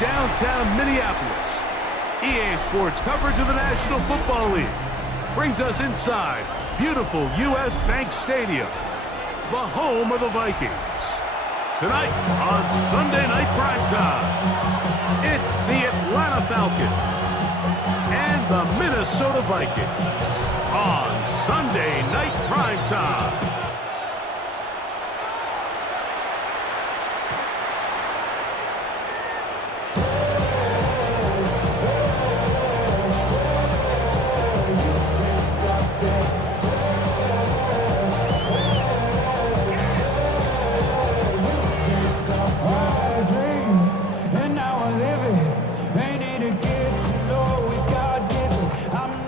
downtown Minneapolis. EA Sports coverage of the National Football League brings us inside beautiful U.S. Bank Stadium, the home of the Vikings. Tonight on Sunday Night Primetime, it's the Atlanta Falcons and the Minnesota Vikings on Sunday Night Primetime.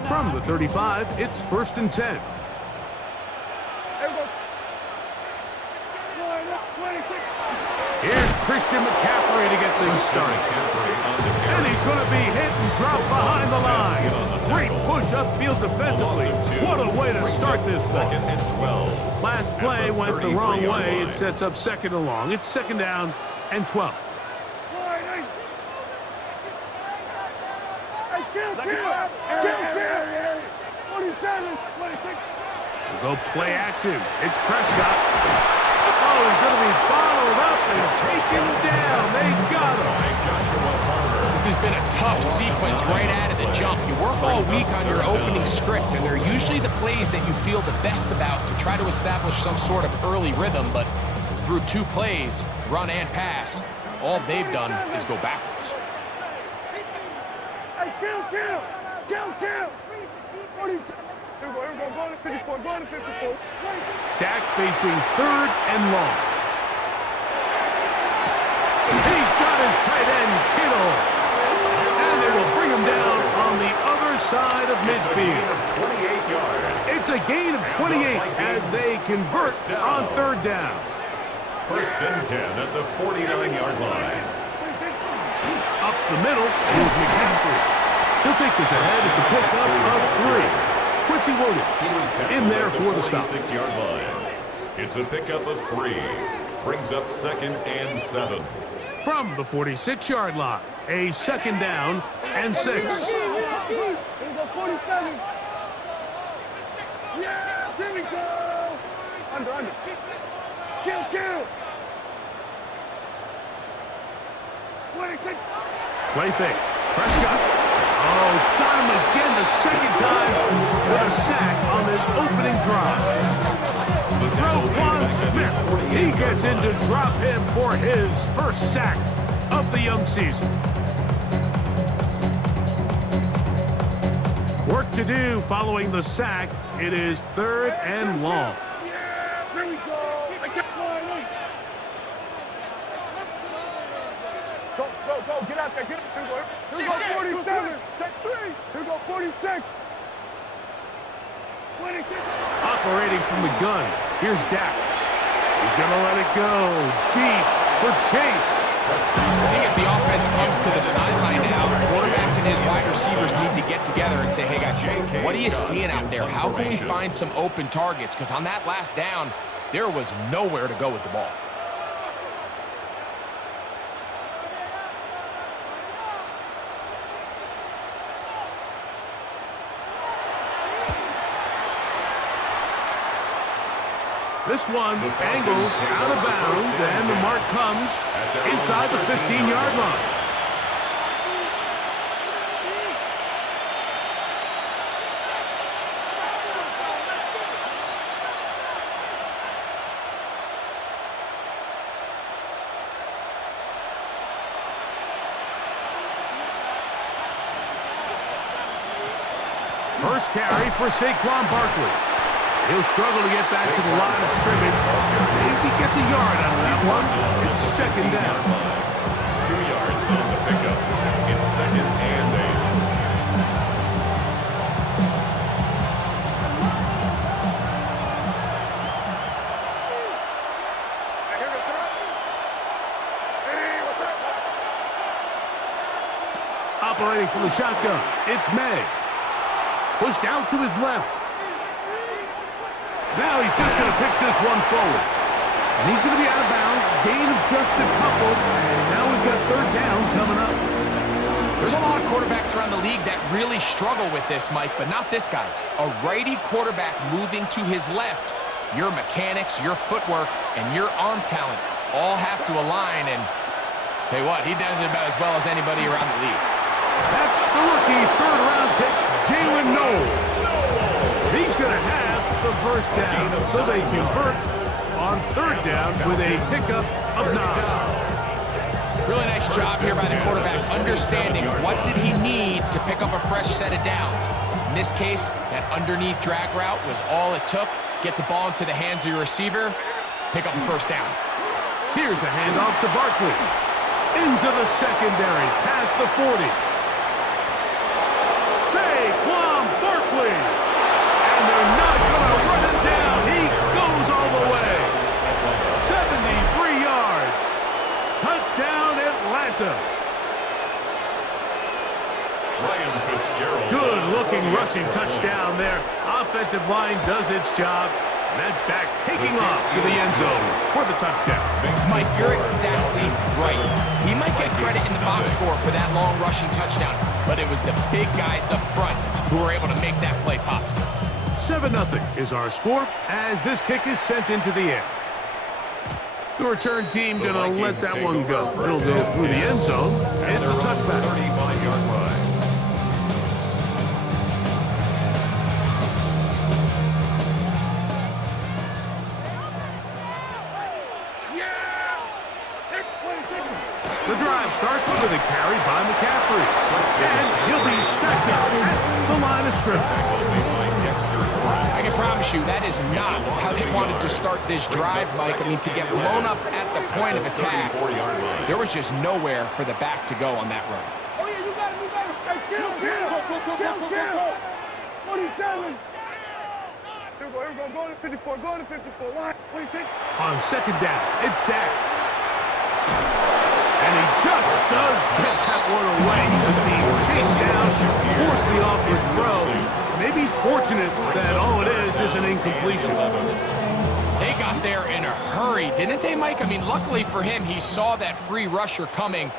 From the 35, it's 1st and 10. Here's Christian McCaffrey to get things started. And he's going to be hit and dropped behind the line. Great push upfield defensively. What a way to start this second and 12. Last play went the wrong way. It sets up 2nd and long. It's 2nd down and 12. We'll go play action. It's Prescott. Oh, he's going to be bottled up and taken down. They got him. This has been a tough sequence right out of the jump. You work all week on your opening script, and they're usually the plays that you feel the best about to try to establish some sort of early rhythm, but through 2 plays, run and pass, all they've done is go backwards. Dak facing 3rd and long. He's got his tight end, Kittle. And they will bring him down on the other side of midfield. It's a gain of 28 as they convert on 3rd down. 1st and 10 at the 49-yard line. Up the middle, here's McCaffrey. He'll take this ahead. It's a pickup of 3. Quincy Williams in there for the stop. 46-yard line. It's a pickup of 3. Brings up 2nd and 7. From the 46-yard line, a 2nd down and 6. Yeah, here we go. Under. Kill. Play fake. Prescott. Oh, got him again the 2nd time with a sack on this opening drive. Roquan Smith, he gets in to drop him for his 1st sack of the young season. Work to do following the sack. It is 3rd and long. Yeah, here we go. Go, get out there, get out there. Here we go, 47, take 3. Here we go, 46. 26. Operating from the gun, here's Dak. He's going to let it go deep for Chase. I think as the offense comes to the sideline now, the quarterback and his wide receivers need to get together and say, hey guys, what are you seeing out there? How can we find some open targets? Because on that last down, there was nowhere to go with the ball. This one angles out of bounds, and the mark comes inside the 15-yard line. First carry for Saquon Barkley. He'll struggle to get back to the line of scrimmage. Maybe gets a yard out of that one. It's 2nd down. 2 yards on the pickup. It's 2nd and 8. Operating from the shotgun, it's May. Pushed out to his left. Now he's just going to pitch this one forward. And he's going to be out of bounds. Gain of just a couple. And now we've He's got third down coming up. There's a lot of quarterbacks around the league that really struggle with this, Mike, but not this guy. A righty quarterback moving to his left. Your mechanics, your footwork, and your arm talent all have to align, and tell you what, he does it about as well as anybody around the league. That's the rookie third-round pick, Jalen Noel. He's going to have the first down, so they convert on third down with a pickup of 9. Really nice job here by the quarterback, understanding what did he need to pick up a fresh set of downs. In this case, that underneath drag route was all it took. Get the ball into the hands of your receiver, pick up the first down. Here's a handoff to Barkley. Into the secondary, past the 40. Saquon Barkley. And they're not going to run him down. He goes all the way. 73 yards. Touchdown, Atlanta. Ryan Fitzgerald. Good-looking rushing touchdown there. Offensive line does its job. And that back taking off to the end zone for the touchdown. Mike, you're exactly right. He might get credit in the box score for that long rushing touchdown, but it was the big guys up front who were able to make that play possible. 7-0 is our score as this kick is sent into the air. The return team going to let that one go. It'll go through the end zone. It's a touchback. 35-yard line. The drive starts with a carry by McCaffrey. And he'll be stacked up at the line of scrimmage. I can promise you that is not how they wanted to start this drive, Mike. I mean, to get blown up at the point of attack, there was just nowhere for the back to go on that run. Oh, yeah, you got it, you got it. Hey, kill. 47. Here we go, go to 54, go to 54. Line, 26. On second down, it's Dak. And he just does get that one away. He was being chased down, forced the awkward throw. Maybe he's fortunate that all it is an incompletion. They got there in a hurry, didn't they, Mike? I mean, luckily for him, he saw that free rusher coming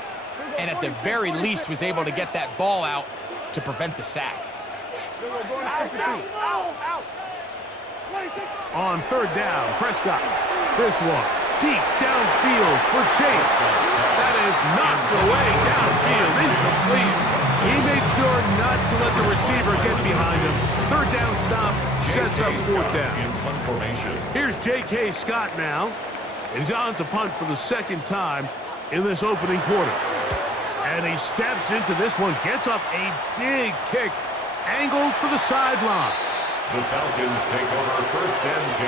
and at the very least was able to get that ball out to prevent the sack. On third down, Prescott. This one, deep downfield for Chase. That is knocked away downfield, incomplete. He made sure not to let the receiver get behind him. Third down stop sets up fourth down. Here's J.K. Scott now. And he's on to punt for the second time in this opening quarter. And he steps into this one, gets up a big kick, angled for the sideline. The Falcons take over first and 10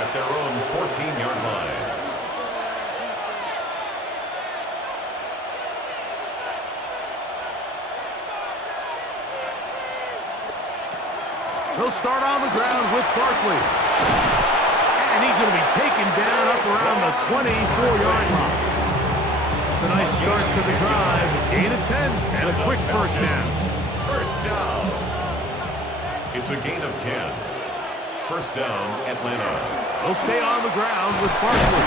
at their own 14-yard line. They'll start on the ground with Barkley. And he's going to be taken down up around the 24-yard line. It's a nice start to the drive. Gain of 10 and a quick first down. First down. It's a gain of 10. First down, Atlanta. They'll stay on the ground with Barkley.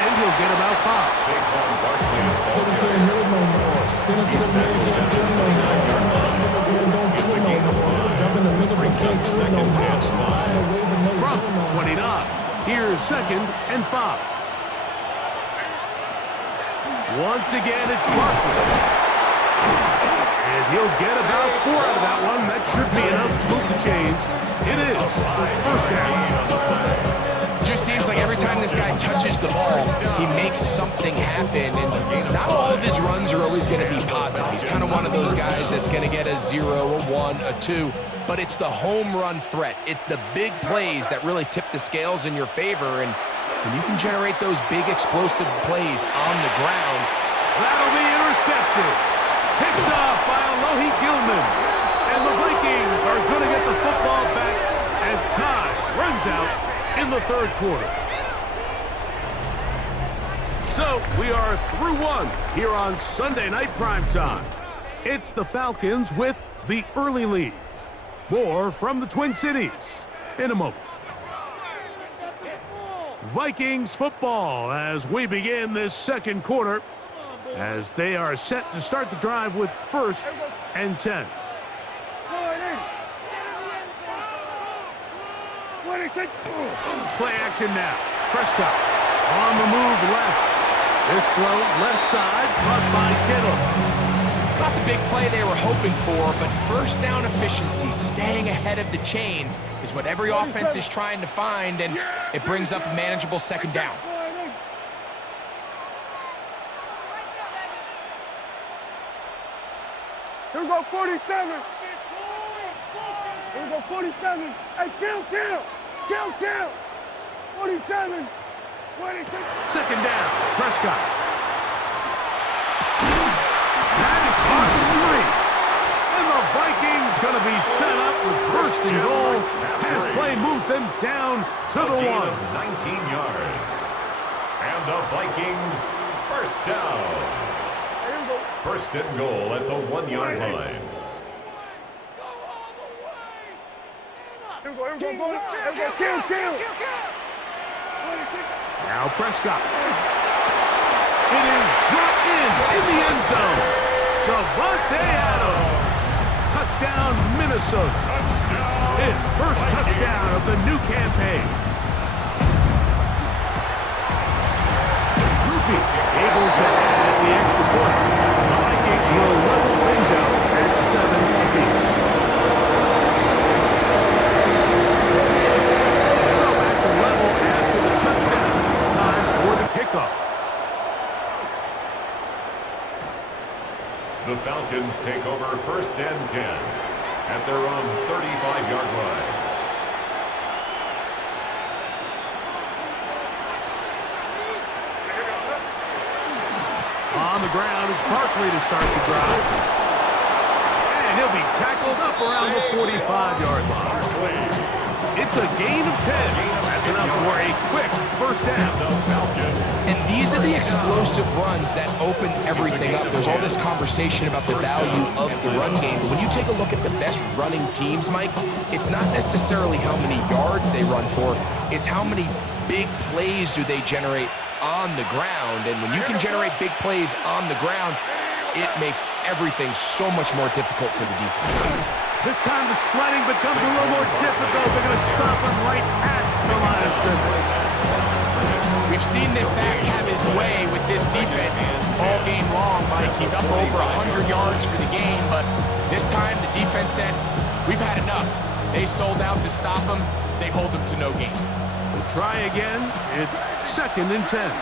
And he'll get about 5. Saquon Barkley at ball Don't carrier. hear no more. Stand up to the man, can't do no more. Don't It's do a no gain of more. 5. Jump in the middle, but Brings up can't do second no and more. 5. From 29, here's second and 5. Once again, it's Barkley. And he'll get about 4 out of that one. That should be enough to move the chains. It is first down. Just seems like every time this guy touches the ball, he makes something happen. And not all of his runs are always going to be positive. He's kind of one of those guys that's going to get a 0, a 1, a 2. But it's the home run threat. It's the big plays that really tip the scales in your favor. And when you can generate those big explosive plays on the ground, That'll be intercepted. Picked off by Alohi Gilman. And the Vikings are going to get the football back as time runs out in the third quarter. So we are through one here on Sunday Night Primetime. It's the Falcons with the early lead. More from the Twin Cities in a moment. Vikings football as we begin this second quarter. as they are set to start the drive with 1st and 10. Play action now. Prescott on the move left. This throw left side caught by Kittle. It's not the big play they were hoping for, but first down efficiency, staying ahead of the chains, is what every offense is trying to find, and it brings up a manageable 2nd down. Here we go, 47. Here we go, 47. Hey, kill. 47. 26. 2nd down. Prescott. That is caught 3. And the Vikings going to be set up with 1st and goal. His play moves them down to the 1. 19 yards. And the Vikings 1st down. 1st and goal at the 1-yard line. Kill. Now Prescott. It is brought in the end zone. Davante Adams. Touchdown, Minnesota. His 1st touchdown of the new campaign. Rupi able to add the extra point. The Vikings will level things out at 7 apiece. So back to level after the touchdown. Time for the kickoff. The Falcons take over 1st and 10 at their own 35-yard line. On the ground, it's Barkley to start the drive. And he'll be tackled up around the 45-yard line. It's a gain of 10. That's enough for a quick 1st down. And these are the explosive runs that open everything up. There's all this conversation about the value of the run game, but when you take a look at the best running teams, Mike, it's not necessarily how many yards they run for, it's how many big plays do they generate on the ground. And when you can generate big plays on the ground, it makes everything so much more difficult for the defense. This time the sledding becomes a little more difficult. They're going to stop him right at the line of scrimmage. We've seen this back have his way with this defense all game long, Mike. He's up over 100 yards for the game, but this time the defense said, we've had enough. They sold out to stop him. They hold him to no gain. We'll try again. It's 2nd and 10.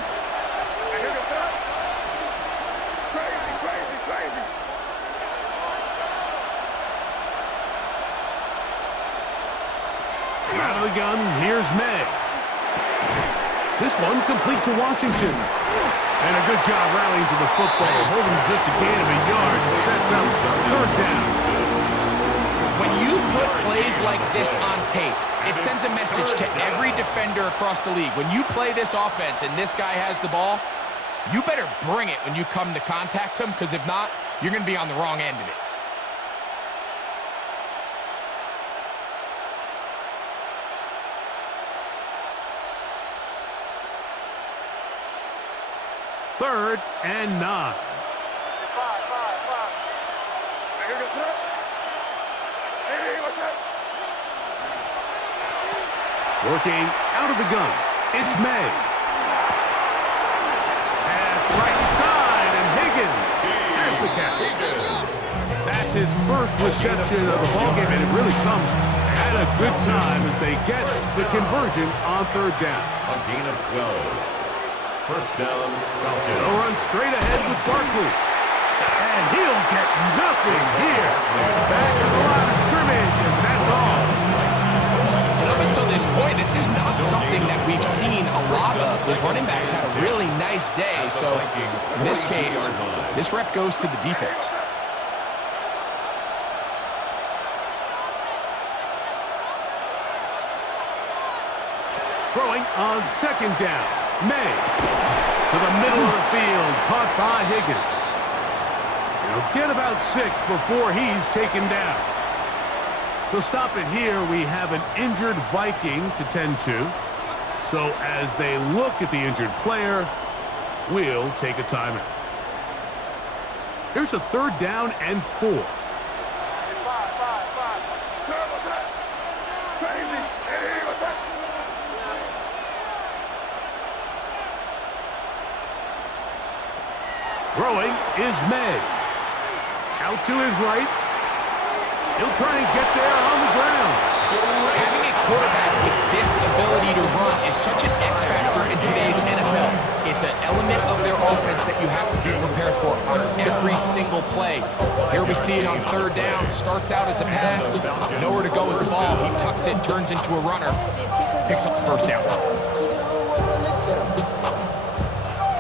Out of the gun, here's May. This one complete to Washington. And a good job rallying to the football, holding just a gain of a yard, sets up 3rd down. When you put plays like this on tape, it sends a message to every defender across the league. When you play this offense and this guy has the ball, you better bring it when you come to contact him, because if not, you're going to be on the wrong end of it. Third and 9. Working out of the gun, it's May. Pass right side, and Higgins has the catch. That's his 1st reception of the ballgame, and it really comes at a good time as they get the conversion on 3rd down. A gain of 12. 1st down, Falcons. They'll run straight ahead with Barkley. And he'll get nothing here. Back to the line of scrimmage, and that's all. And up until this point, this is not something that we've seen a lot of. Those running backs had a really nice day, so in this case, this rep goes to the defense. Throwing on 2nd down. May to the middle of the field, caught by Higgins. He'll get about 6 before he's taken down. They'll stop it here. We have an injured Viking to tend to. So as they look at the injured player, we'll take a timeout. Here's a 3rd down and 4. Throwing is May. Out to his right. He'll try and get there on the ground. Having a quarterback with this ability to run is such an X factor in today's NFL. It's an element of their offense that you have to be prepared for on every single play. Here we see it on 3rd down. Starts out as a pass. Nowhere to go with the ball. He tucks it, turns into a runner. Picks up the 1st down.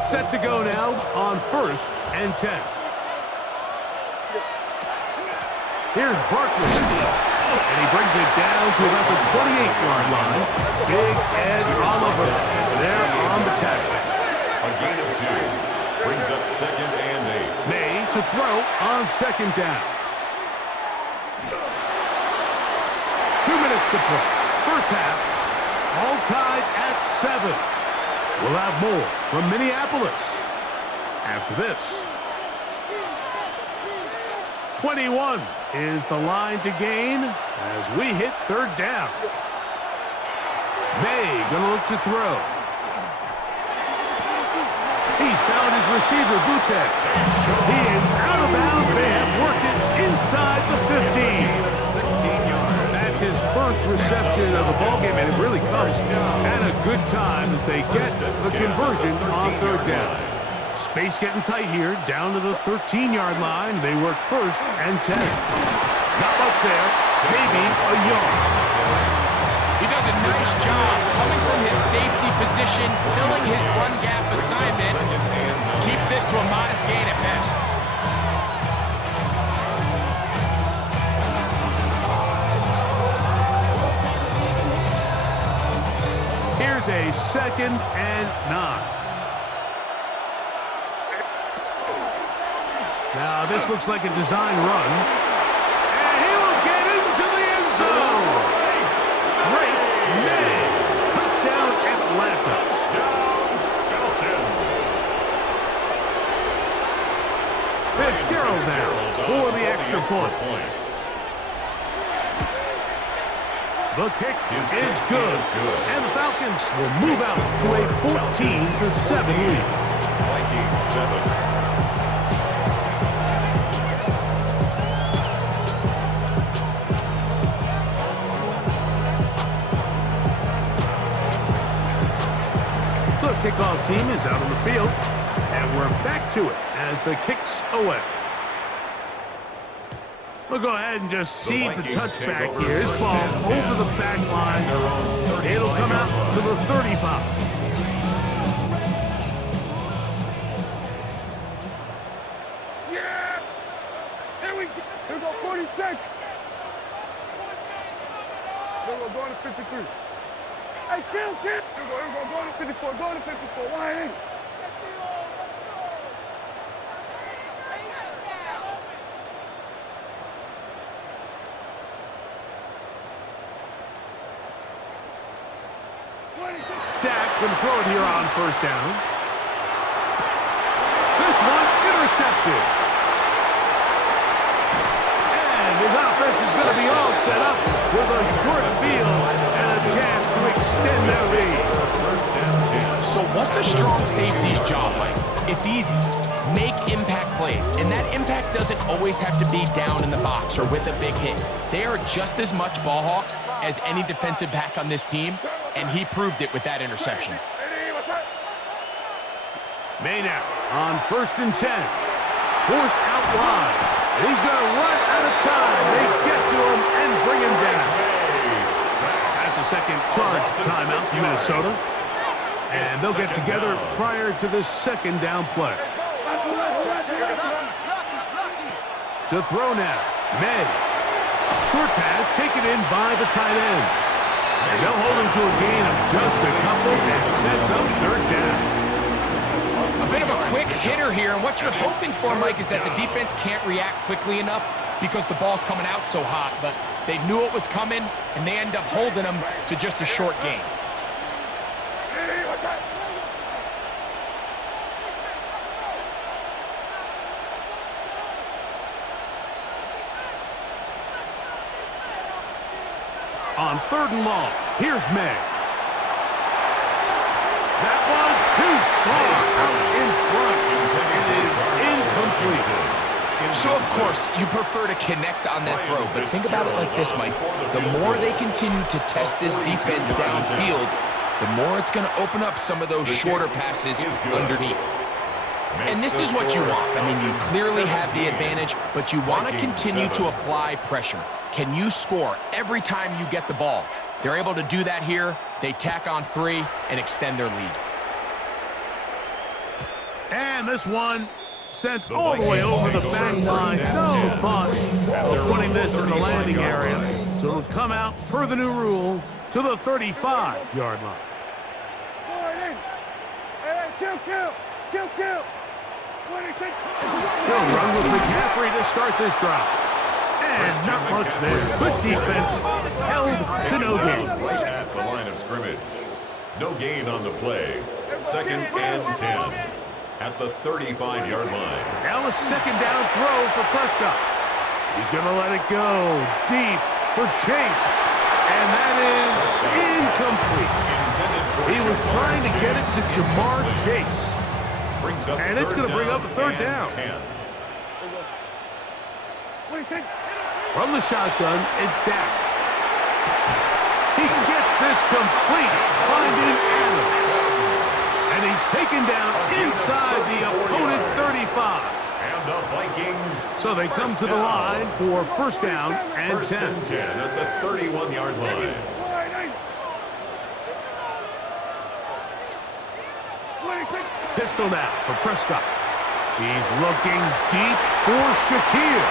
Set to go now on 1st and 10. Here's Barkley. And he brings it down to about the 28-yard line. Big Ed Oliver there on the tackle. A gain of 2. Brings up 2nd and 8. May to throw on 2nd down. 2 minutes to play. First half, all tied at 7. We'll have more from Minneapolis after this. 21 is the line to gain as we hit 3rd down. May gonna look to throw. He's found his receiver, Butek. He is out of bounds. They have worked it inside the 15. 16 yards. That's his first reception of the ballgame, and it really comes at a good time as they get the conversion on 3rd down. Space getting tight here, down to the 13-yard line. They work 1st and 10. Not much there, maybe a yard. He does a nice job coming from his safety position, filling his run gap assignment. Keeps this to a modest gain at best. Here's a 2nd and 9. Now, this looks like a design run. And he will get into the end zone. Great May. Touchdown, Atlanta. Fitzgerald now for the extra point. The kick is good. And the Falcons will move out to a 14-7 lead. Vikings 7. Kickoff team is out on the field, and we're back to it as the kick's away. We'll go ahead and just see the touchback here. This ball over the back line. It'll come out to the 35. Yeah! Here we go. Here we go, 46. We're going to 53. Hey, chill. Here we go, go to 54, go to 54. Why ain't? Dak going to throw it here on 1st down. This one intercepted. And his offense is going to be all set up with a short field and a chance to extend their lead. So what's a strong safety's job like? It's easy. Make impact plays, and that impact doesn't always have to be down in the box or with a big hit. They are just as much ball hawks as any defensive back on this team, and he proved it with that interception. May now on 1st and 10. Forced out wide. And he's going to run out of time. They get to him and bring him down. That's a second charge timeout from Minnesota. And they'll get together prior to the 2nd down play. To throw now, May. Short pass taken in by the tight end. And they'll hold him to a gain of just a couple and sets up 3rd down. A bit of a quick hitter here, and what you're hoping for, Mike, is that the defense can't react quickly enough because the ball's coming out so hot, but they knew it was coming, and they end up holding them to just a short gain. on 3rd and long. Here's May. That one too far out in front. It is incomplete. So, of course, you prefer to connect on that throw, but think about it like this, Mike. The more they continue to test this defense downfield, the more it's going to open up some of those shorter passes underneath. And this is what you want. I mean, you clearly have the advantage, but you want to continue to apply pressure. Can you score every time you get the ball? They're able to do that here. They tack on 3 and extend their lead. And this one sent all the way over the back line. No thought of putting this in the landing area. So it'll come out per the new rule to the 35-yard line. He'll run with McCaffrey to start this drive. And not much there. Good defense. Held to no gain. Right at the line of scrimmage. No gain on the play. 2nd and 10. At the 35-yard line. Now a 2nd down throw for Prescott. He's going to let it go deep for Chase. And that is incomplete. He was trying to get it to Jamar Chase. And it's going to bring up a 3rd down. From the shotgun, it's Dak. He gets this complete, finding Adams. And he's taken down inside the opponent's 35. And the Vikings. So they come to the line for 1st down and 10. 1st and 10 at the 31-yard line. Pistol now for Prescott. He's looking deep for Shakir.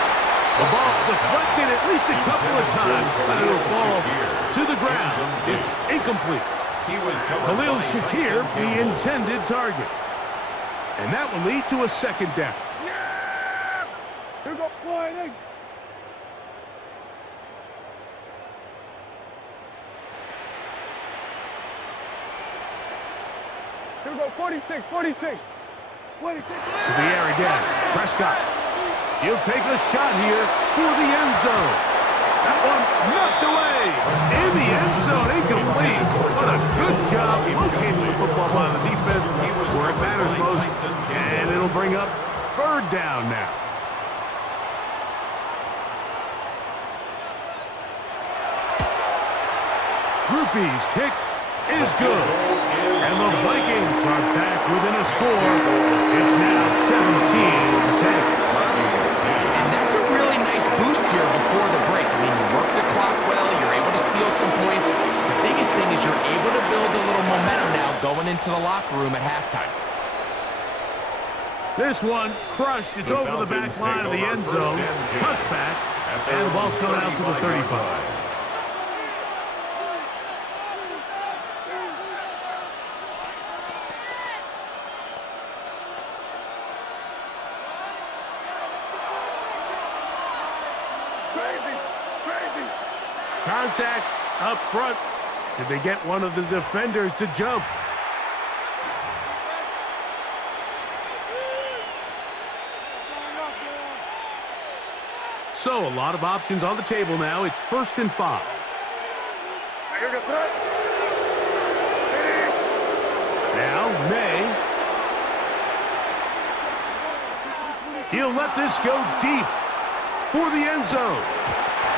The ball deflected at least a couple of times, but it'll fall to the ground. It's incomplete. Khalil Shakir, the intended target. And that will lead to a 2nd down. Here we go, Friday. Here we go, 46, 46. 46. To the air again. Prescott. He'll take a shot here for the end zone. That one knocked away. In the end zone, incomplete. What a good job locating the football by the defense where it matters most. And it'll bring up 3rd down now. Rupee's kick is good. And the Vikings are back within a score. It's now 17-10. And that's a really nice boost here before the break. I mean, you work the clock well, you're able to steal some points. The biggest thing is you're able to build a little momentum now going into the locker room at halftime. This one crushed. It's over the back line of the end zone. Touchback. And the ball's coming out to the 35. Contact up front. Did they get one of the defenders to jump? So a lot of options on the table now. It's 1st and 5. Now May. He'll let this go deep for the end zone.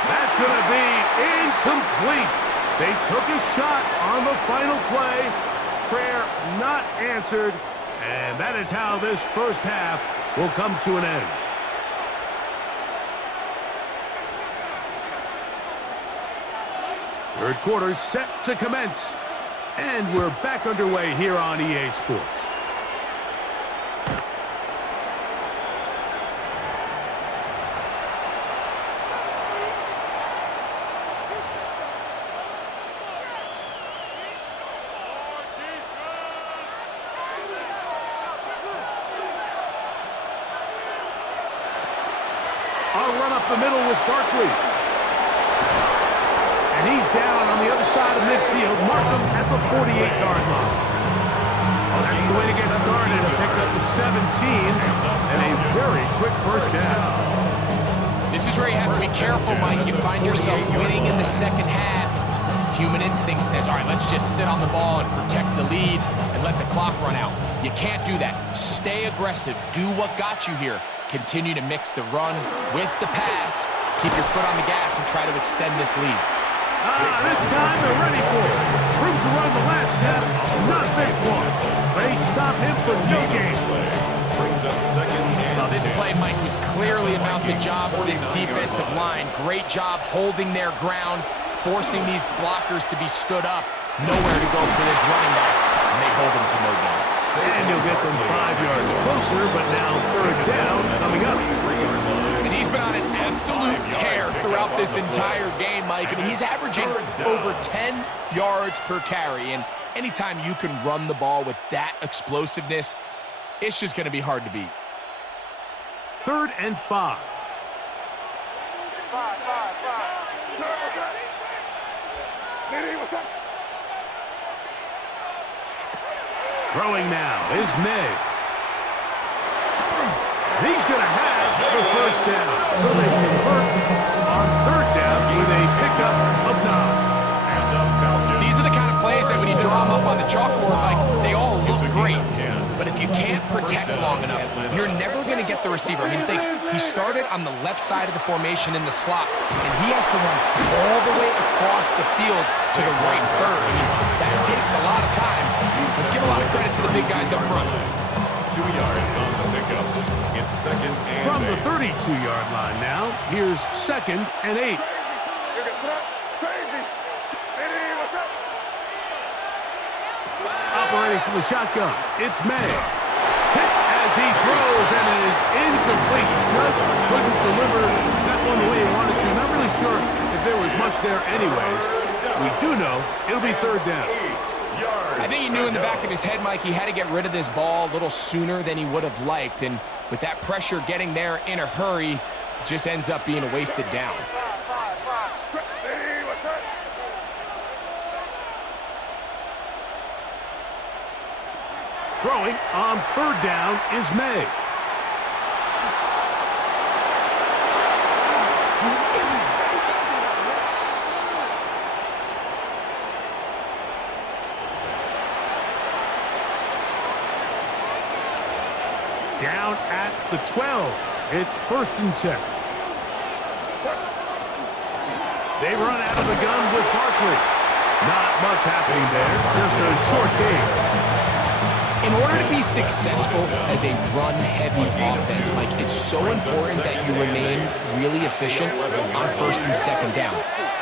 That's going to be incomplete. They took a shot on the final play. Prayer not answered. And that is how this first half will come to an end. Third quarter set to commence. And we're back underway here on EA Sports. I'll run up the middle with Barkley. And he's down on the other side of midfield. Mark him at the 48-yard line. That's the way to get started. A pick up to 17 and a very quick first down. This is where you have to be careful, Mike. You find yourself winning in the second half. human instinct says, all right, let's just sit on the ball and protect the lead and let the clock run out. You can't do that. Stay aggressive. Do what got you here. Continue to mix the run with the pass. Keep your foot on the gas and try to extend this lead. This time they're ready for it. Room to run the last snap, not this one. They stop him for no gain. Brings up second and Well, this 10. play, Mike, was clearly about the job of this defensive line. Great job holding their ground, forcing these blockers to be stood up. Nowhere to go for this running back, and they hold him to no gain. And you'll get them 5 yards closer, but now third down coming up. And he's been on an absolute tear throughout this entire game, Mike. I mean, he's averaging over 10 yards per carry, and anytime you can run the ball with that explosiveness, it's just going to be hard to beat. 3rd and 5. Throwing now is May. He's going to have the first down. So they convert on 3rd down with a pickup of 9. These are the kind of plays that when you draw them up on the chalkboard, like, they all look great. But if you can't protect long enough, you're never going to get the receiver. I mean, think, he started on the left side of the formation in the slot, and he has to run all the way across the field to the right third. I mean, that takes a lot of time. Let's give a lot of credit to the big guys up front. 2 yards on the pickup. It's second and From the 8. 32-yard line now, here's 2nd and 8. Operating from the shotgun, it's May. Hit as he throws, and it is incomplete. Just couldn't deliver that one the way he wanted to. Not really sure if there was much there anyways. We do know it'll be 3rd down. I think he knew in the back of his head, Mike, he had to get rid of this ball a little sooner than he would have liked. And with that pressure getting there in a hurry, it just ends up being a wasted down. Throwing on 3rd down is May. Down at the 12. It's 1st and 10. They run out of the gun with Barkley. Not much happening there. Just a short game. In order to be successful as a run-heavy offense, Mike, it's so important that you remain really efficient on 1st and 2nd down.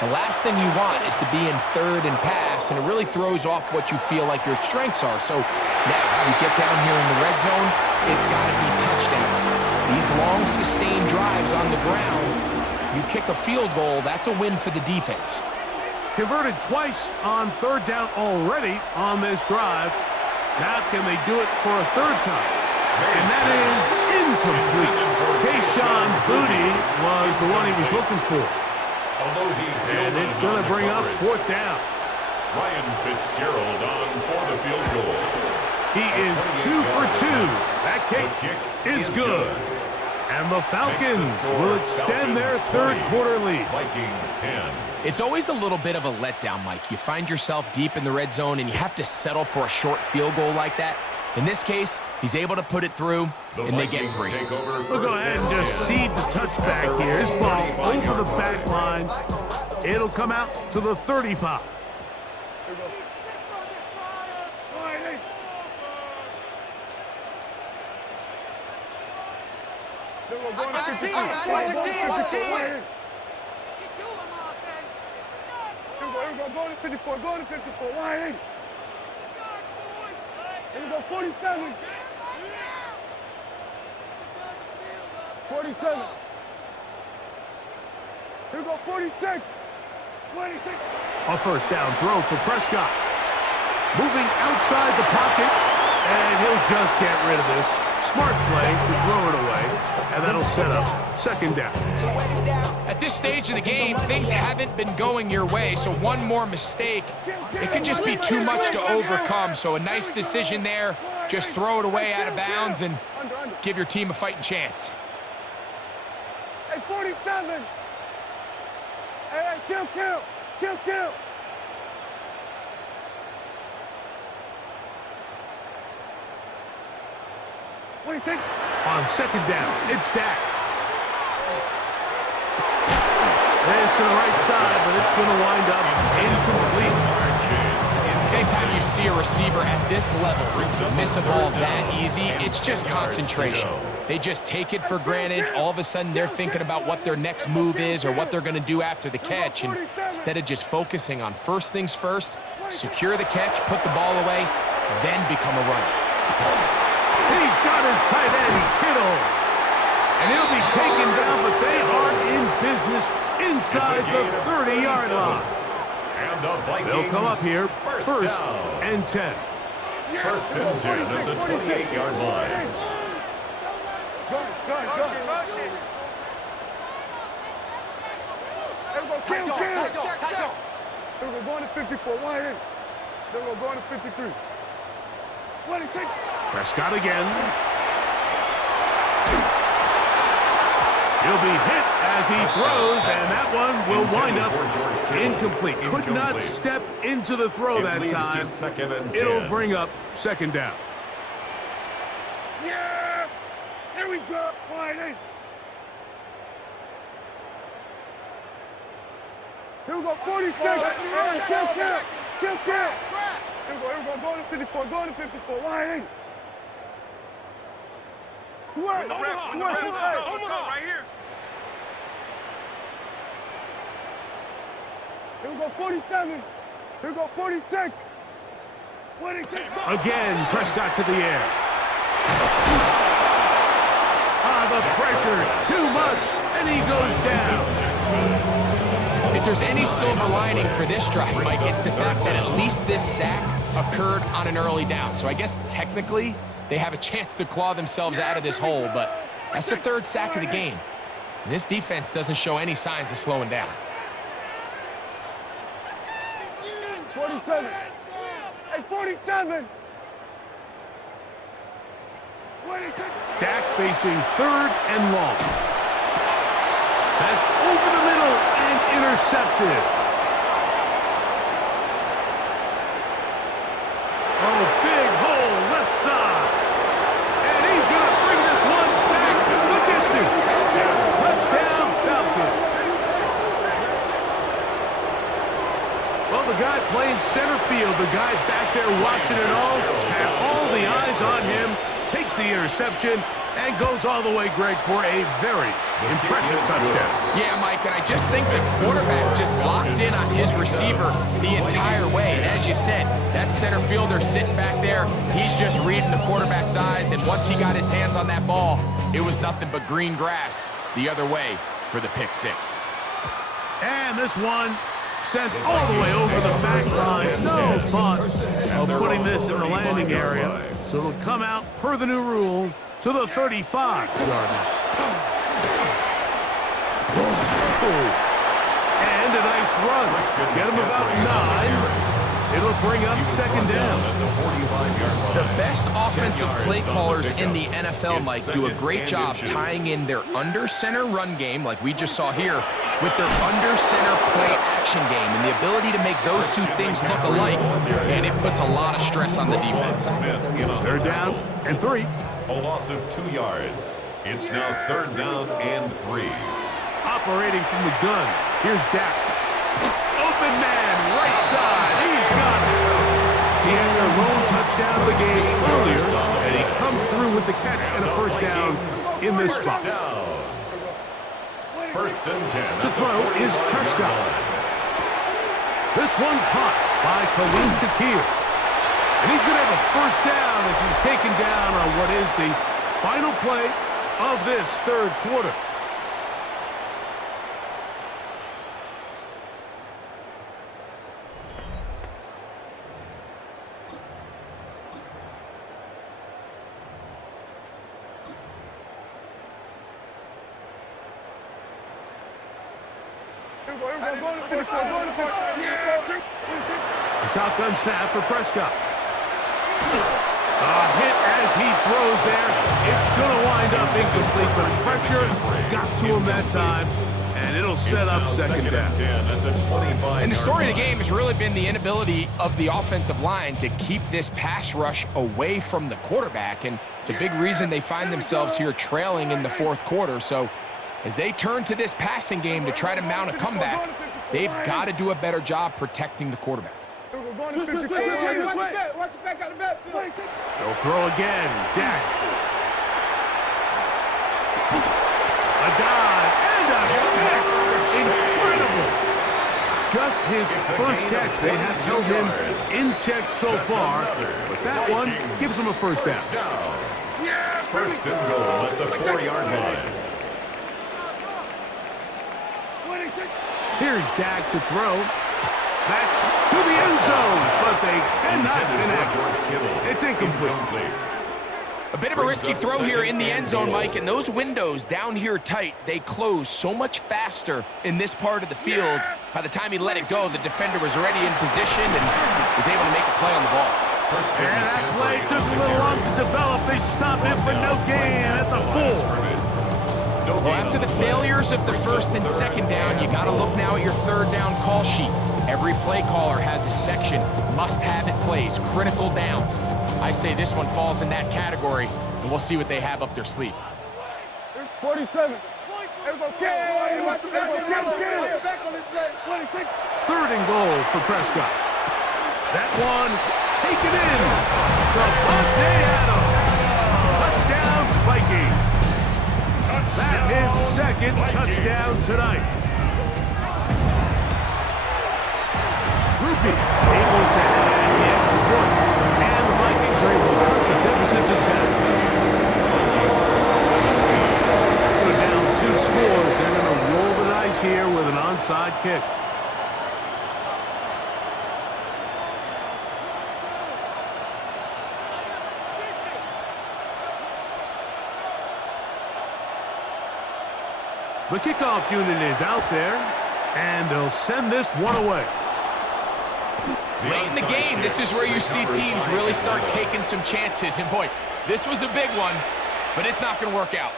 The last thing you want is to be in 3rd and pass, and it really throws off what you feel like your strengths are. So now you get down here in the red zone, it's got to be touchdowns. These long, sustained drives on the ground, you kick a field goal, that's a win for the defense. Converted twice on 3rd down already on this drive. Now can they do it for a 3rd time? And that is incomplete. Kayshawn Boutte was the one he was looking for. And it's going to bring up 4th down. Ryan Fitzgerald on for the field goal. He is 2 for 2. That kick is good. And the Falcons will extend their 3rd quarter lead. Vikings 10. It's always a little bit of a letdown, Mike. You find yourself deep in the red zone, and you have to settle for a short field goal like that. In this case, he's able to put it through, and they get 3. We'll go ahead and just cede the touchback here. This ball over the back line. It'll come out to the 35. Go to 54, go to 54, line 8. Here we go, 47. 47. Here we go, 46. 26. A 1st down throw for Prescott. Moving outside the pocket, and he'll just get rid of this. Smart play to throw it away, and that'll set up 2nd down. At this stage of the game, things haven't been going your way, so one more mistake, it could just be too much to overcome. So a nice decision there. Just throw it away out of bounds and give your team a fighting chance. Hey, 47. Hey, kill. On second down, it's Dak. This to the right side, but it's going to wind up incomplete. Anytime you see a receiver at this level miss a ball that easy, it's just concentration. They just take it for granted. All of a sudden, they're thinking about what their next move is or what they're going to do after the catch. And instead of just focusing on first things first, secure the catch, put the ball away, then become a runner. He's got his tight end, Kittle. And he'll be taken down, but they are in business inside the 30-yard line. And the Vikings, they'll come up here, first and 10. First and 10 at the 28-yard line. Motion. Check. We're going to 54. Wide in. Then we're going to 53. Prescott again. He'll be hit as he throws, and that one will wind up incomplete. Could not step into the throw that time. It'll bring up second down. Yeah! Here we go. Wide in. Here we go. 46. Kill. Here we go. Going to 54. Wide in. Swear. Let's go right here. Here we go, 47. Here we go, 46. Again, Prescott to the air. The pressure, too much, and he goes down. If there's any silver lining for this drive, Mike, it's the fact that at least this sack occurred on an early down. So I guess technically they have a chance to claw themselves out of this hole, but that's the third sack of the game. And this defense doesn't show any signs of slowing down. 47. Hey, 47. Dak facing third and long. That's over the middle and intercepted. Oh, big hole left side. And he's going to bring this one back the distance. Touchdown, Falcons. Well, the guy playing center field, the guy back there watching it all, had all the eyes on him, takes the interception, and goes all the way, Greg, for a very impressive touchdown. Yeah, Mike, and I just think the quarterback just locked in on his receiver the entire way. And as you said, that center fielder sitting back there, he's just reading the quarterback's eyes, and once he got his hands on that ball, it was nothing but green grass the other way for the pick six. And this one sent all the way over the back line. No thought of putting this in the landing area. So it'll come out per the new rule to the 35-yard line. And a nice run. Get him about 9. It'll bring up second down. The best offensive play callers in the NFL, Mike, do a great job tying in their under-center run game, like we just saw here, with their under-center play action game, and the ability to make those two things look alike, and it puts a lot of stress on the defense. Third down and 3. A loss of 2 yards. It's now third down and 3. Operating from the gun, here's Dak. Open man, right side, he's got it. He had their lone touchdown of the game earlier, and he comes through with the catch and a first down in this spot. First and 10. To throw is Prescott. This one caught by Khalil Shakir. And he's going to have a first down as he's taken down on what is the final play of this third quarter. A shotgun snap for Prescott. A hit as he throws there. It's going to wind up incomplete, but pressure got to him that time, and it'll set up second down. And the story of the game has really been the inability of the offensive line to keep this pass rush away from the quarterback, and it's a big reason they find themselves here trailing in the fourth quarter. So as they turn to this passing game to try to mount a comeback, they've got to do a better job protecting the quarterback. They'll throw again. Dak. A dive and a catch. Incredible. Just his first catch. They have held him in check so far, but that one gives him a first down. First and goal at the 4-yard line. Here's Dak to throw. That's to the end zone, but they cannot connect. It's incomplete. A bit of a risky throw here in the end zone, Mike, and those windows down here tight, they close so much faster in this part of the field. By the time he let it go, the defender was already in position and was able to make a play on the ball. And that play took a little long to develop. They stop him for no gain at the 4. Well, after the failures of the first and second down, you got to look now at your third down call sheet. Every play caller has a section, must-have-it plays, critical downs. I say this one falls in that category, and we'll see what they have up their sleeve. 47. Third and goal for Prescott. That one taken in. Devontae Adams. Touchdown, Vikings. That is second touchdown tonight. Rupi able to add the extra point. And the Vikings are able to cut the deficit to 10. So down 2 scores. They're going to roll the dice here with an onside kick. The kickoff unit is out there, and they'll send this one away. Late in the game, this is where you see teams really start taking some chances. And boy, this was a big one, but it's not going to work out.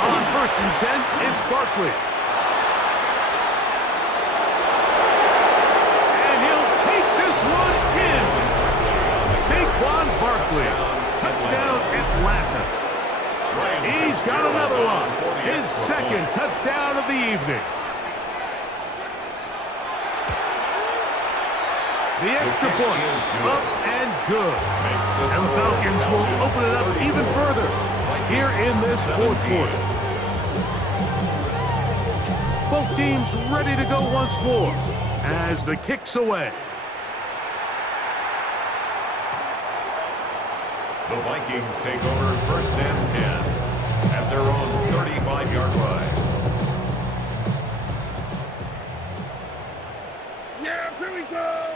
On first and 10, it's Barkley. And he'll take this one in. Saquon Barkley. Touchdown, Atlanta. He's got another one. His second touchdown of the evening. The extra point, up and good. And the Falcons will open it up even further here in this fourth quarter. Both teams ready to go once more as the kick's away. The Vikings take over first and 10 at their own 35-yard line. Yeah, here we go.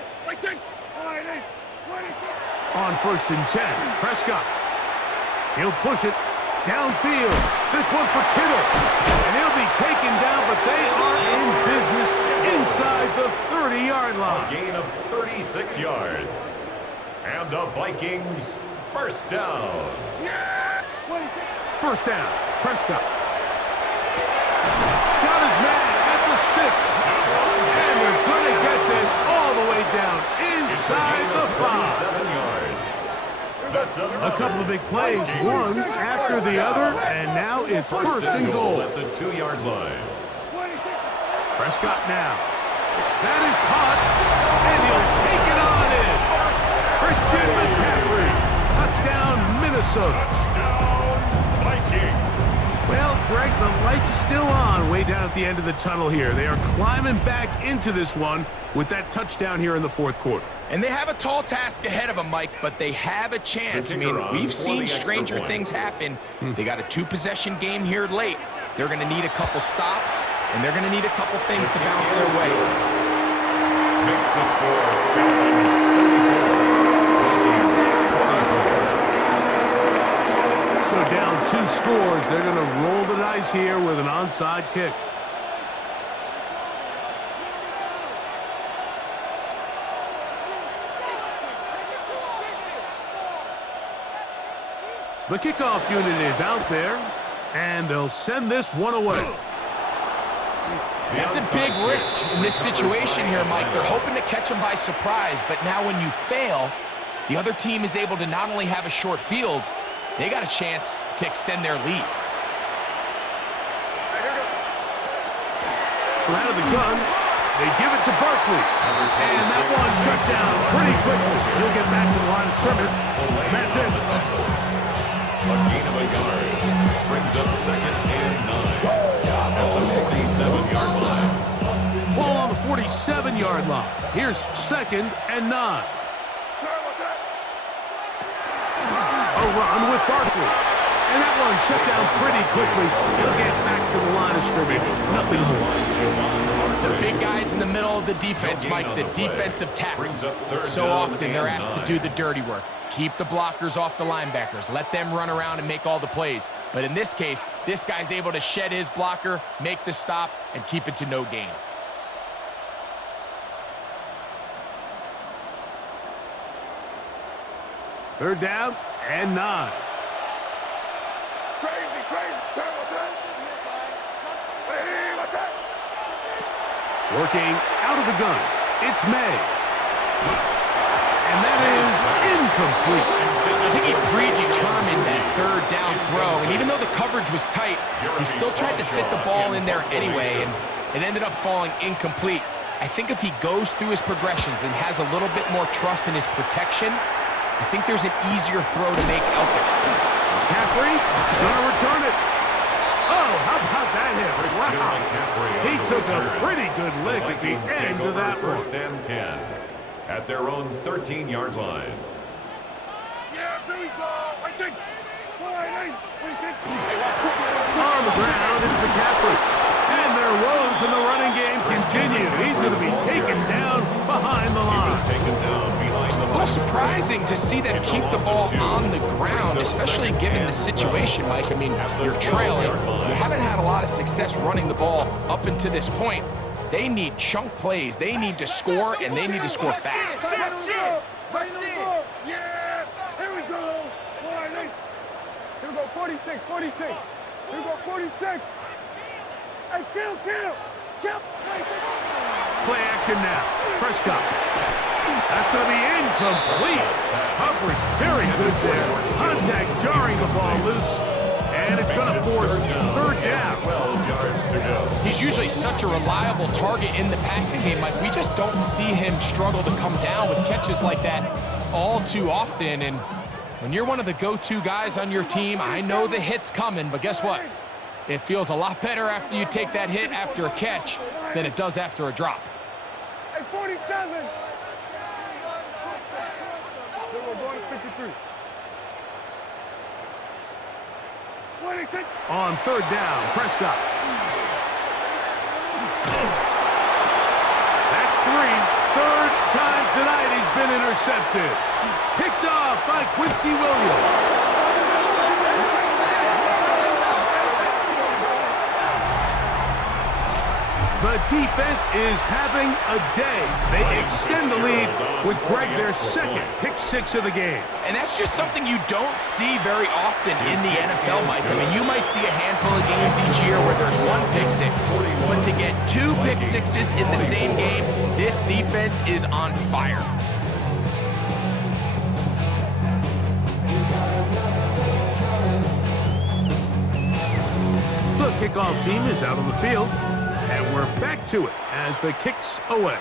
On first and 10, Prescott. He'll push it downfield. This one for Kittle. And he'll be taken down, but they are in business inside the 30-yard line. A gain of 36 yards. And the Vikings first down. First down, Prescott. Got his man at the 6. And they're going to get this all the way down inside the 5. 7 yards. That's A couple of big plays, one after the other, and now it's first and goal. At the 2-yard line. Prescott now. That is caught, and he'll take it on in. Christian McCaffrey. Touchdown, Minnesota. Touchdown, Vikings. Well, Greg, the light's still on way down at the end of the tunnel here. They are climbing back into this one with that touchdown here in the fourth quarter. And they have a tall task ahead of them, Mike, but they have a chance. I mean, we've seen stranger things happen. They got a 2-possession game here late. They're going to need a couple stops, and they're going to need a couple things to bounce their way. Makes the score Falcons 34. So down 2 scores, they're going to roll the dice here with an onside kick. The kickoff unit is out there, and they'll send this one away. That's a big risk in this situation here, Mike. They're hoping to catch them by surprise, but now when you fail, the other team is able to not only have a short field, they got a chance to extend their lead. Out of the gun, they give it to Barkley. And that one shut down pretty quickly. He'll get back to the line of scrimmage. And that's it. A gain of a yard brings up 2nd and 9 at the 47-yard line. Ball on the 47-yard line. Here's 2nd and 9. A run with Barkley. And that one shut down pretty quickly. He'll get back to the line of scrimmage. Nothing more. The big guys in the middle of the defense, Mike, the defensive tackles. So often they're asked to do the dirty work. Keep the blockers off the linebackers. Let them run around and make all the plays. But in this case, this guy's able to shed his blocker, make the stop, and keep it to no gain. Third down and 9. Working out of the gun, it's May. And that is incomplete. I think he predetermined that third down throw, and even though the coverage was tight, he still tried to fit the ball in there anyway, and it ended up falling incomplete. I think if he goes through his progressions and has a little bit more trust in his protection, I think there's an easier throw to make out there. McCaffrey gonna return it. Oh, how about that hit? Wow. He took a pretty good lick at the end of that one. 1st and 10 at their own 13-yard line. Yeah, here we go. I think. On the ground, it's McCaffrey. And their woes in the running game continue. He's going to be taken down behind the line. A little surprising to see them keep the ball on the ground, especially given the situation, Mike. I mean, you're trailing. You haven't had a lot of success running the ball up until this point. They need chunk plays. They need to score, and they need to score fast. Yes! Here we go! Here we go, 46, 46. Here we go, 46. Hey, kill! Play action now. Prescott. That's going to be incomplete. Humphrey, very good there. Contact jarring the ball loose. And it's going to force third down. 12 yards to go. He's usually such a reliable target in the passing game, Mike. We just don't see him struggle to come down with catches like that all too often. And when you're one of the go-to guys on your team, I know the hit's coming, but guess what? It feels a lot better after you take that hit after a catch than it does after a drop. Hey, 47. So we're going to 53. On third down, Prescott. That's 3. Third time tonight he's been intercepted. Picked off by Quincy Williams. The defense is having a day. They extend the lead with Greg their second pick-6 of the game. And that's just something you don't see very often in the NFL, Mike. I mean, you might see a handful of games each year where there's 1 pick-6, but to get 2 pick-6s in the same game, this defense is on fire. The kickoff team is out on the field. And we're back to it as the kick's away.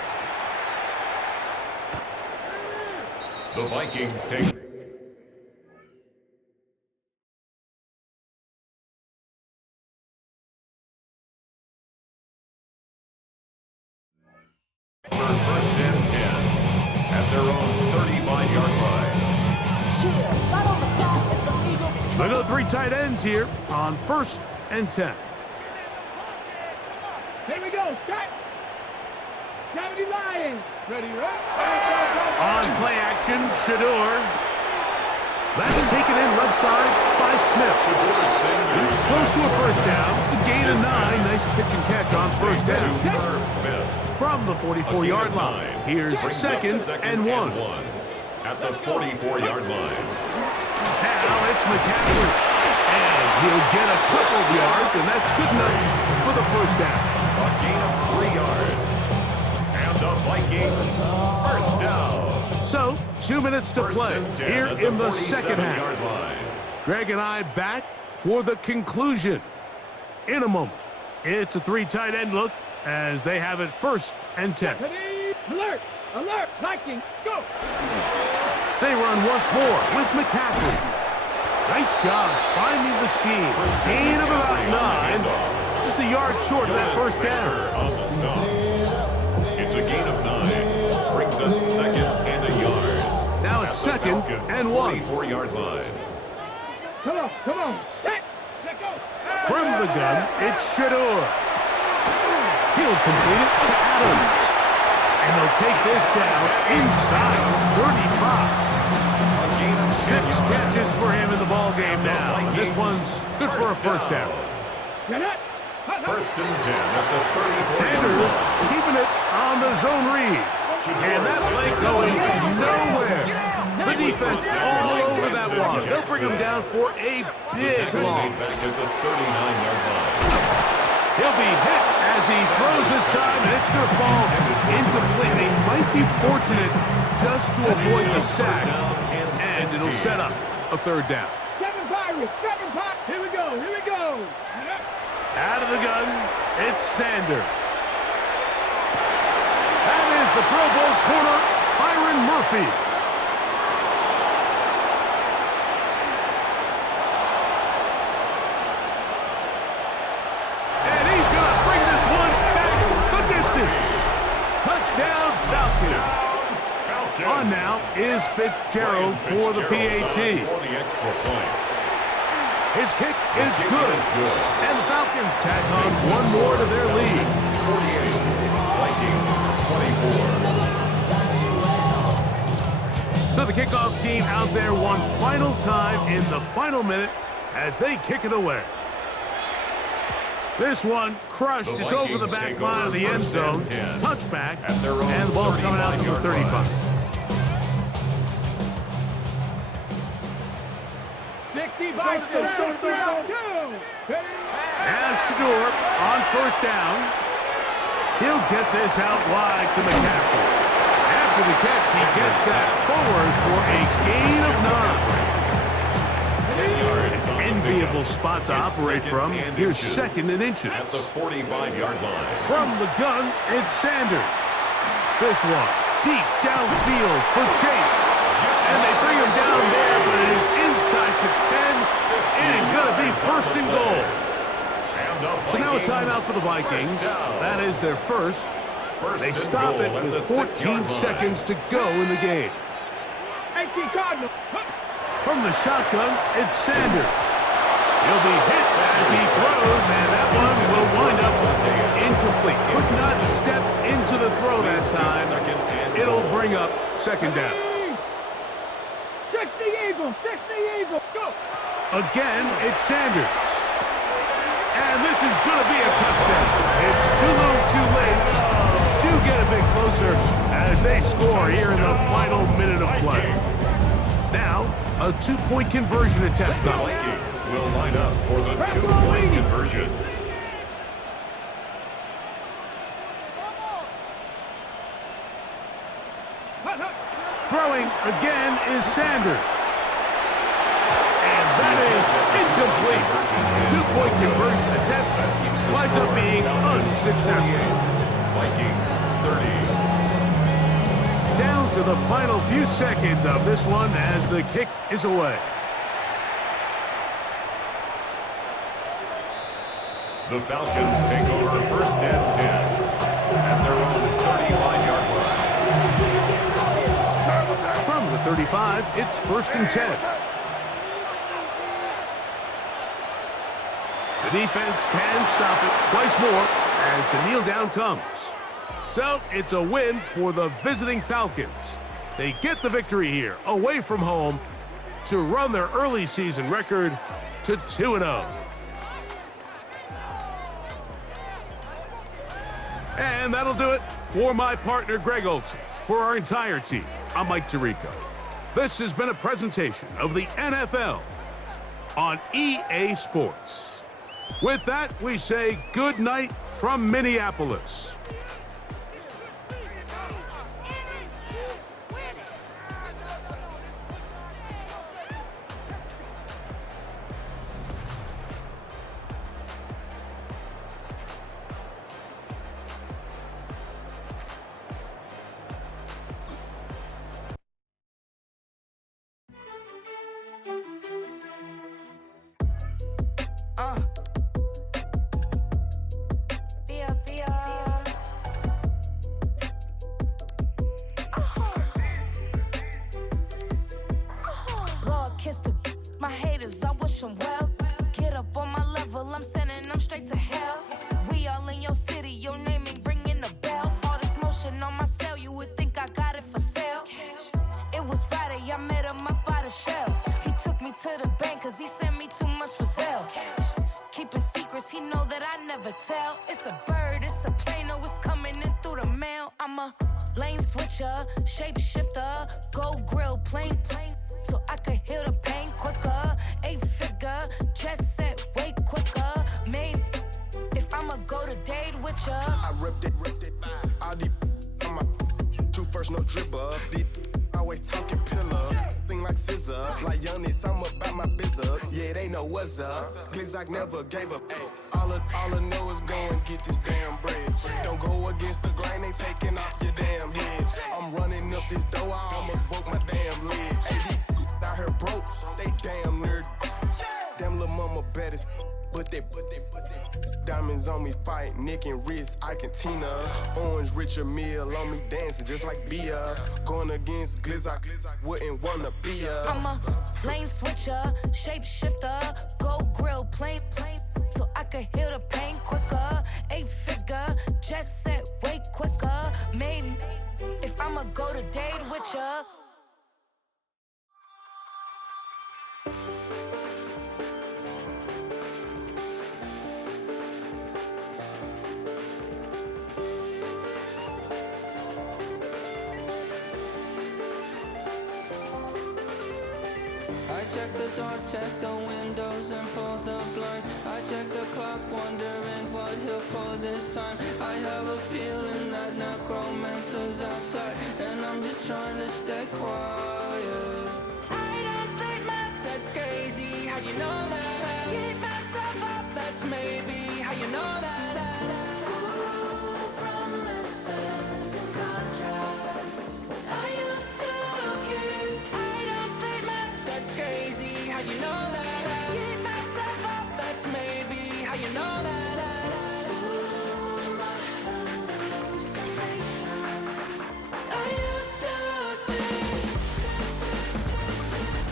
The Vikings take for 1st and 10 at their own 35-yard line. They go 3 tight ends here on 1st and 10. Here we go, Scott. County Lions. Ready, right? On play action, Shador. That's taken in left side by Smith. He's close to a first down. It's a gain of 9. Nice pitch and catch on first down. From the 44-yard line, here's 2nd and 1. At the 44-yard line. Now it's It's McCaffrey. And he'll get a couple of yards, and that's good enough for the first down. A gain of 3 yards. And the Vikings, first down. So, 2 minutes to play here in the second half. Line. Greg and I back for the conclusion in a moment. It's a 3 tight end look as they have it 1st and 10. Alert! Alert! Vikings, go! They run once more with McCaffrey. Nice job finding the seam. Gain of about 9. Just a yard short of that first down. On the stop. It's a gain of 9. Brings up 2nd and a yard. Now it's 2nd and 1. 44-yard line. Come on! Set! Let go! From the gun, it's Shador. He'll complete it to Adams. And they'll take this down inside 35. 6 catches for him in the ball game now. And this one's good for a first down. First and 10 at the 34. Sanders keeping it on the zone read. And that play going nowhere. The defense all over that one. They'll bring him down for a big loss. Back at the 39-yard line. He'll be hit as he throws this time, and it's going to fall incomplete. They might be fortunate just to avoid the sack, and it'll set up a 3rd down. 7 Pirates! Here we go! Out of the gun, it's Sanders. That is the Pro Bowl corner, Byron Murphy. And he's going to bring this one back the distance. Touchdown, Falcons. On now is Fitzgerald for the PAT. For the extra point. His kick is good. And the Falcons tack on one more to their lead. 48. Vikings 24. So the kickoff team out there one final time in the final minute as they kick it away. This one crushed. It's over the back line of the end zone. Touchback. And the ball's coming out to the 35. 65. As Shador on first down. He'll get this out wide to McCaffrey. After the catch, he gets that forward for a gain of 9. An enviable spot to operate from. Here's 2nd and inches. At the 45-yard line. From the gun, it's Sanders. This one deep downfield for Chase. And they bring him down there, but it is inside the 10. It is going to be 1st and goal. So now a timeout for the Vikings. That is their first. They stop it with 14 seconds to go in the game. From the shotgun, it's Sanders. He'll be hit as he throws, and that one will wind up incomplete. Could not step into the throw that time. It'll bring up 2nd down. 60 Eagles, go! Again, it's Sanders. And this is going to be a touchdown. It's too little, too late. Do get a bit closer as they score here in the final minute of play. Now, a 2-point conversion attempt. The Vikings will line up for the 2-point conversion. Throwing again is Sanders. And that is incomplete. 2-point conversion attempt winds up being unsuccessful. Vikings 30. Down to the final few seconds of this one as the kick is away. The Falcons take over 1st and 10 at their own 35-yard line. From the 35, it's 1st and 10. The defense can stop it twice more as the kneel down comes. So it's a win for the visiting Falcons. They get the victory here, away from home, to run their early season record to 2-0. And that'll do it for my partner, Greg Olson. For our entire team, I'm Mike Tirico. This has been a presentation of the NFL on EA Sports. With that, we say good night from Minneapolis. My haters, I wish them well. Get up on my level, I'm sending them straight to hell. We all in your city, your name ain't ringing the bell. All this motion on my cell, you would think I got it for sale. It was Friday, I met him up by the shell. He took me to the bank, cause he sent me too much for sale. Keeping secrets, he know that I never tell. It's a bird, it's a plane, oh, it's coming in through the mail. I'm a lane switcher, shapeshifter, gold grill, plane, so I could heal the pain quicker. 8-figure, jet set, way quicker. Made, if I'ma go to date with ya. I ripped it, all these on my true first, no dribble. These always talking pillar, thing like scissor. Like Giannis, I'm about my business. Yeah, they know what's up. Glizak never gave up. All I know is go and get this damn bread. Don't go against the grain, they taking off your damn head. I'm running up this door, I almost broke my damn leg. Out here broke, they damn nerd. Damn little mama bad as but they diamonds on me fight, neck and wrist, I can Tina. Orange Richard Mill on me dancing just like Bia. Going against Glizak, wouldn't wanna be a. I'm a lane switcher, shapeshifter, gold grill, plane, so I could heal the pain quicker. 8-figure, jet set, way quicker. Maybe if I'ma go to date with ya. I check the doors, check the windows, and pull the blinds. I check the clock, wondering what he'll pull this time. I have a feeling that necromancer's outside, and I'm just trying to stay quiet. I don't state much, that's crazy. How'd you know that? Keep myself up, that's maybe how you know that. Ooh, promises and contracts. I used to keep. I don't state much, that's crazy. How'd you know that? Keep myself up, that's maybe how you know that. Ooh, my hallucination. I used to see.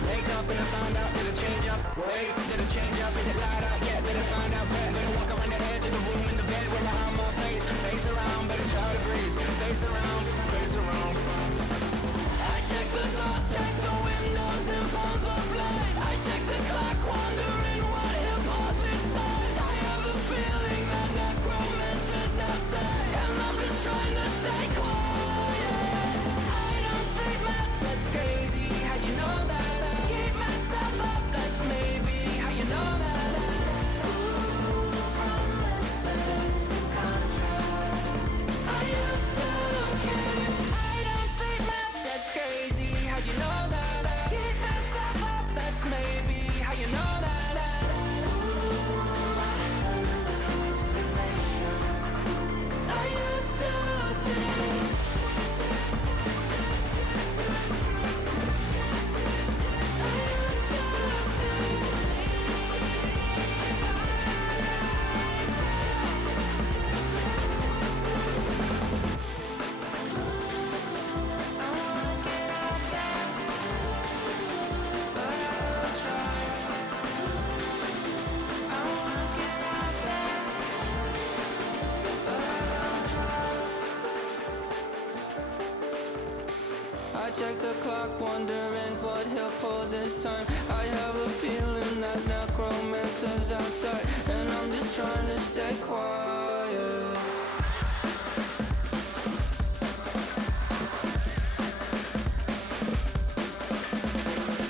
Wake up and I found out, did it change up? Wait, did it change up? Is it light out? Yeah, did it find out? Better walk around the edge of the room in the bed with my arm on face. Face around, better try to breathe. Face around, face around. I check the doors, check the windows, and pull the blind. I check the clock, wondering what he'll pull this time. I have a feeling that necromancer's outside, and I'm just trying to stay quiet. I don't say much, that's crazy. How'd you know that? Keep myself up, that's maybe how you know that. Ooh, promises and contracts. I used to keep. I don't say much, that's crazy. How'd you know that? Keep myself up, that's maybe how you know that. Ooh, my hallucination. I used to see. I check the clock, wondering what he'll pull this time. I have a feeling that necromancer's outside, and I'm just trying to stay quiet.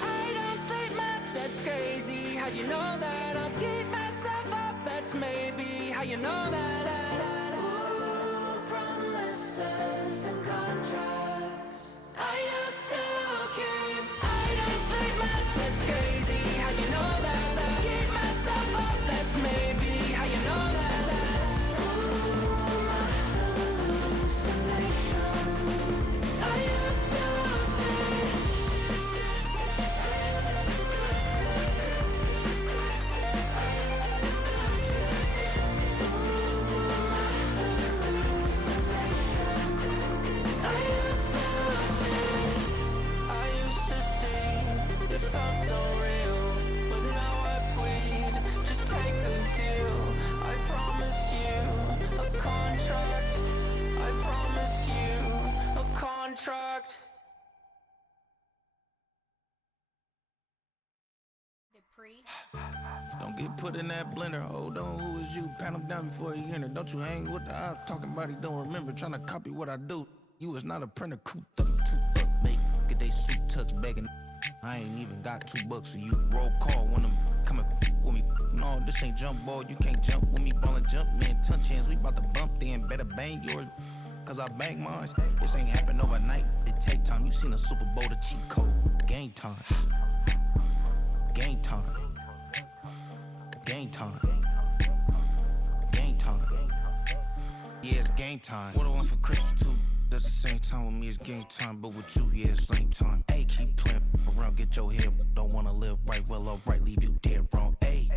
I don't state much, that's crazy. How'd you That's maybe how you know that. Ooh, promises and contracts. I used to keep items like maps. That's crazy how you know that. Keep myself up. That's maybe how you know that. Ooh, my hallucination. I used to say. Felt so real, but now I plead. Just take the deal. I promised you a contract. I promised you a contract. Don't get put in that blender. Hold on, who is you? Pat him down before he enter. Don't you hang with the ops talking about he don't remember. Trying to copy what I do. You was not a printer, cooped up, two up, make get they suit tucks begging. I ain't even got $2 for you. Roll call when I'm coming with me. No, this ain't jump ball. You can't jump with me. Ballin' jump, man. Touch hands. We bout to bump then. Better bang yours, cause I bang mine. This ain't happen overnight. It take time. You seen a Super Bowl, the cheat code. Game time. Game time. Game time. Game time. Yeah, it's game time. What I want for Christmas too. At the same time with me, it's game time, but with you, yeah, it's lame time. Ayy, keep playing around, get your head. Don't wanna live right, well, alright, leave you dead wrong. Ayy,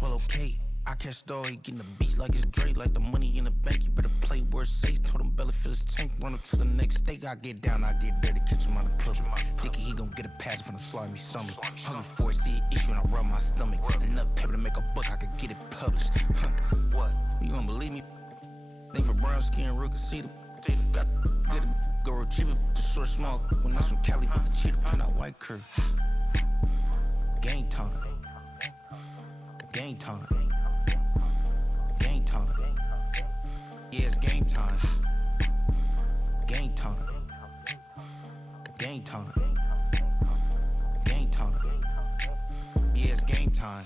well, okay. I catch the dog, he getting the beats like it's Dre, like the money in the bank. You better play where it's safe. Told him belly fill his tank, run him to the next steak. I get down, I get dirty, catch him on the public. Thinking he gon' get a pass from the slimy stomach. Hungry for it, see an issue and I rub my stomach. Enough paper to make a book, I could get it published. What? You don't believe me? Think for brown skin, real can see them. Got get it, go retrieve it, just short small. When that's from Cali, but the cheetah print out white curve. Game time. Game time. Game time. Yeah, it's game time. Game time. Game time. Game time. Yeah, it's game time.